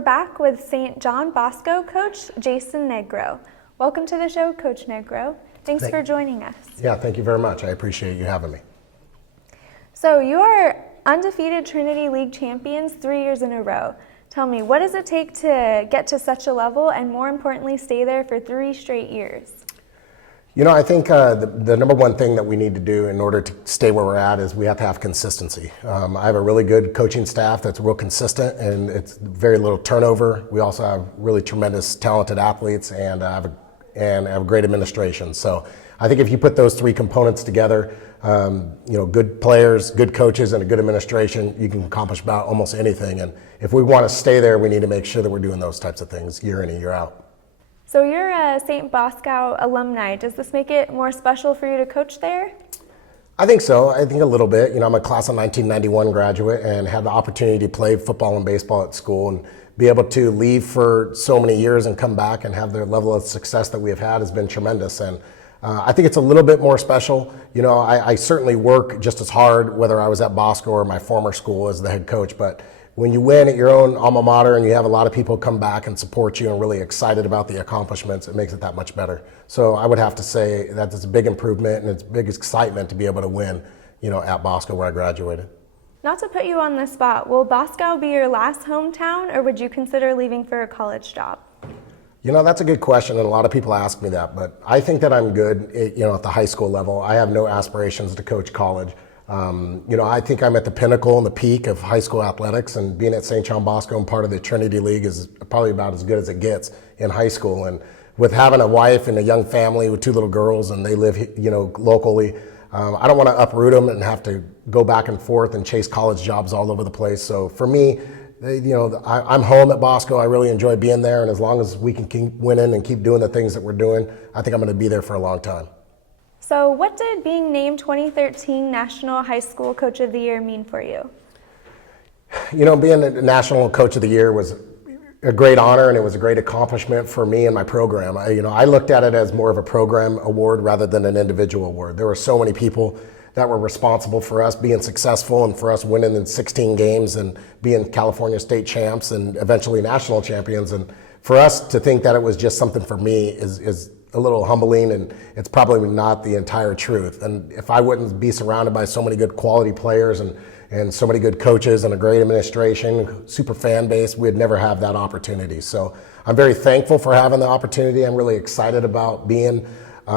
We're back with St Bosco coach Jason Negro. Welcome to the show, Coach Negro. Thanks for joining us. Yeah, thank you very much. I appreciate you having me. So you are undefeated Trinity League champions 3 years in a row. Tell me, what does it take to get to such a level and more importantly, stay there for 3 straight years? You know, I think the number one thing that we need to do in order to stay where we're at is we have to have consistency. I have a really good coaching staff that's real consistent and it's very little turnover. We also have really tremendous talented athletes and have a great administration. So I think if you put those three components together, good players, good coaches, and a good administration, you can accomplish about almost anything. And if we want to stay there, we need to make sure that we're doing those types of things year in and year out. So you're a St Bosco alumni. Does this make it more special for you to coach there? I think so. I think a little bit. You know, I'm a class of 1991 graduate and had the opportunity to play football and baseball at school, and be able to leave for so many years and come back and have the level of success that we have had has been tremendous. And I think it's a little bit more special. You know, I certainly work just as hard whether I was at Bosco or my former school as the head coach, but when you win at your own alma mater and you have a lot of people come back and support you and really excited about the accomplishments, it makes it that much better. So I would have to say that it's a big improvement and it's big excitement to be able to win, you know, at Bosco where I graduated. Not to put you on the spot, will Bosco be your last hometown or would you consider leaving for a college job? You know, that's a good question, and a lot of people ask me that, but I think that I'm good, you know, at the high school level. I have no aspirations to coach college. I think I'm at the pinnacle and the peak of high school athletics, and being at St. Bosco and part of the Trinity League is probably about as good as it gets in high school. And with having a wife and a young family with 2 little girls and they live, you know, locally, I don't want to uproot them and have to go back and forth and chase college jobs all over the place. So for me, I'm home at Bosco. I really enjoy being there, and as long as we can keep winning and keep doing the things that we're doing, I think I'm going to be there for a long time. So what did being named 2013 National High School Coach of the Year mean for you? You know, being a National Coach of the Year was a great honor and it was a great accomplishment for me and my program. I looked at it as more of a program award rather than an individual award. There were so many people that were responsible for us being successful and for us winning in 16 games and being California state champs and eventually national champions. And for us to think that it was just something for me is a little humbling, and it's probably not the entire truth. And if I wouldn't be surrounded by so many good quality players and so many good coaches and a great administration, super fan base, we'd never have that opportunity. So I'm very thankful for having the opportunity. I'm really excited about being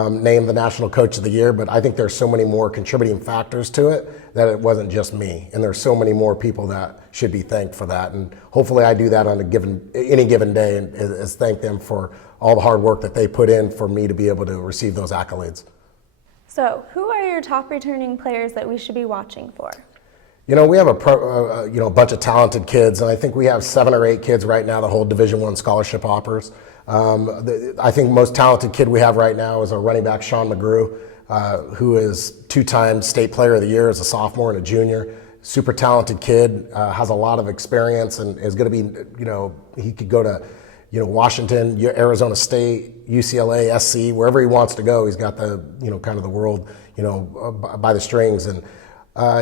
named the National Coach of the Year, but I think there's so many more contributing factors to it that it wasn't just me. And there's so many more people that should be thanked for that. And hopefully I do that on any given day, and is thank them for all the hard work that they put in for me to be able to receive those accolades. So who are your top returning players that we should be watching for? You know, we have a bunch of talented kids, and I think we have 7 or 8 kids right now that hold Division I scholarship offers. I think the most talented kid we have right now is our running back, Sean McGrew, who is 2-time state player of the year as a sophomore and a junior. Super talented kid, has a lot of experience and is going to be, you know, he could go to, you know, Washington, Arizona State, UCLA, SC, wherever he wants to go. He's got the, you know, kind of the world, you know, by the strings. And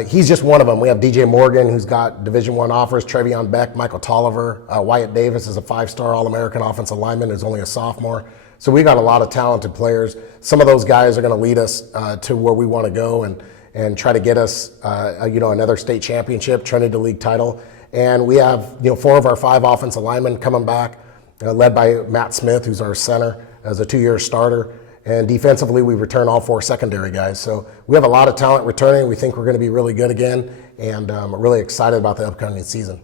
he's just one of them. We have DJ Morgan, who's got Division I offers, Trevion Beck, Michael Tolliver, Wyatt Davis is a 5-star All-American offensive lineman, who's only a sophomore. So we got a lot of talented players. Some of those guys are going to lead us to where we want to go and try to get us, another state championship, Trinity League title. And we have, 4 of our 5 offensive linemen coming back, led by Matt Smith, who's our center, as a 2-year starter. And defensively, we return all 4 secondary guys. So we have a lot of talent returning. We think we're going to be really good again, and we're really excited about the upcoming season.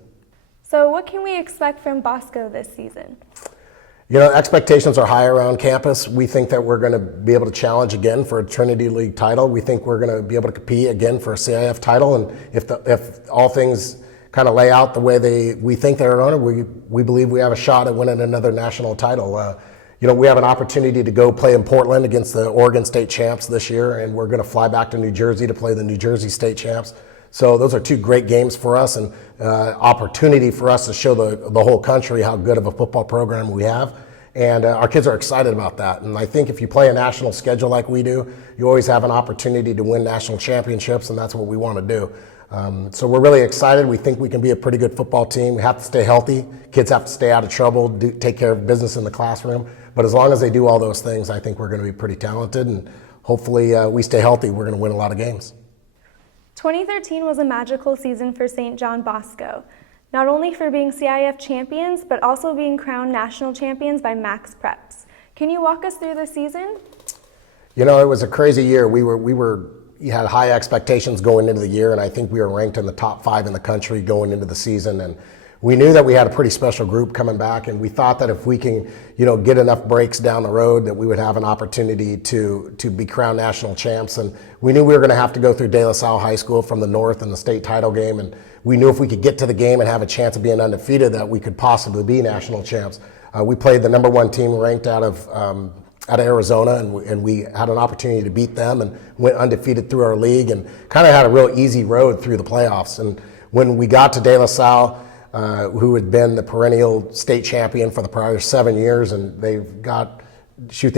So what can we expect from Bosco this season? You know, expectations are high around campus. We think that we're going to be able to challenge again for a Trinity League title. We think we're going to be able to compete again for a CIF title. And if all things kind of lay out the way we think they're on it, we believe we have a shot at winning another national title. We have an opportunity to go play in Portland against the Oregon State champs this year, and we're going to fly back to New Jersey to play the New Jersey State champs. So those are 2 great games for us, and opportunity for us to show the whole country how good of a football program we have. And our kids are excited about that. And I think if you play a national schedule like we do, you always have an opportunity to win national championships, and that's what we want to do. So we're really excited. We think we can be a pretty good football team. We have to stay healthy. Kids have to stay out of trouble, take care of business in the classroom. But as long as they do all those things, I think we're going to be pretty talented. And hopefully we stay healthy. We're going to win a lot of games. 2013 was a magical season for St Bosco, not only for being CIF champions, but also being crowned national champions by Max Preps. Can you walk us through the season? You know, it was a crazy year. We had high expectations going into the year, and I think we were ranked in the top 5 in the country going into the season. And we knew that we had a pretty special group coming back, and we thought that if we can, get enough breaks down the road, that we would have an opportunity to be crowned national champs. And we knew we were going to have to go through De La Salle High School from the north in the state title game, and we knew if we could get to the game and have a chance of being undefeated, that we could possibly be national champs. We played the number 1 team ranked out of Arizona, and we had an opportunity to beat them and went undefeated through our league and kind of had a real easy road through the playoffs. And when we got to De La Salle, who had been the perennial state champion for the prior 7 years, and they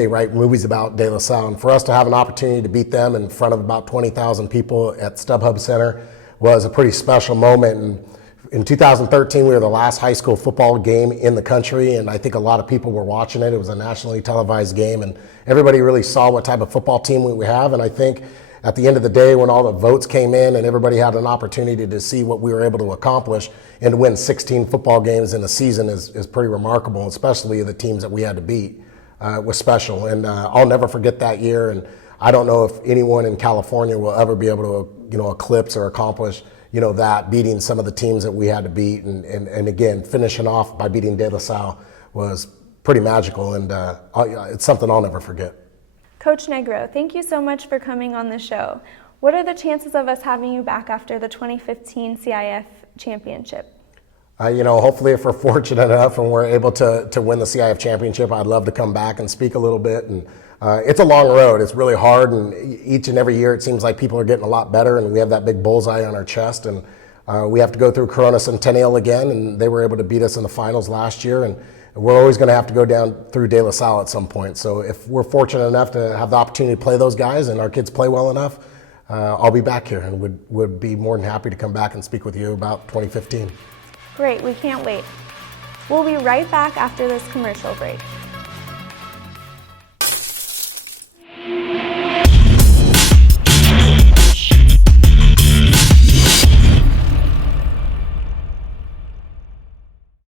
write movies about De La Salle. And for us to have an opportunity to beat them in front of about 20,000 people at StubHub Center was a pretty special moment. And in 2013, we were the last high school football game in the country, and I think a lot of people were watching it. It was a nationally televised game, and everybody really saw what type of football team we have. And I think at the end of the day, when all the votes came in and everybody had an opportunity to see what we were able to accomplish, and to win 16 football games in a season is pretty remarkable, especially the teams that we had to beat. Was special, and I'll never forget that year. And I don't know if anyone in California will ever be able to eclipse or accomplish that, beating some of the teams that we had to beat, and again, finishing off by beating De La Salle was pretty magical, and it's something I'll never forget. Coach Negro, thank you so much for coming on the show. What are the chances of us having you back after the 2015 CIF championship? Hopefully if we're fortunate enough and we're able to win the CIF championship, I'd love to come back and speak a little bit. And it's a long road. It's really hard, and each and every year it seems like people are getting a lot better, and we have that big bullseye on our chest. And we have to go through Corona Centennial again, and they were able to beat us in the finals last year. And we're always going to have to go down through De La Salle at some point. So if we're fortunate enough to have the opportunity to play those guys and our kids play well enough, I'll be back here and would be more than happy to come back and speak with you about 2015. Great, we can't wait. We'll be right back after this commercial break.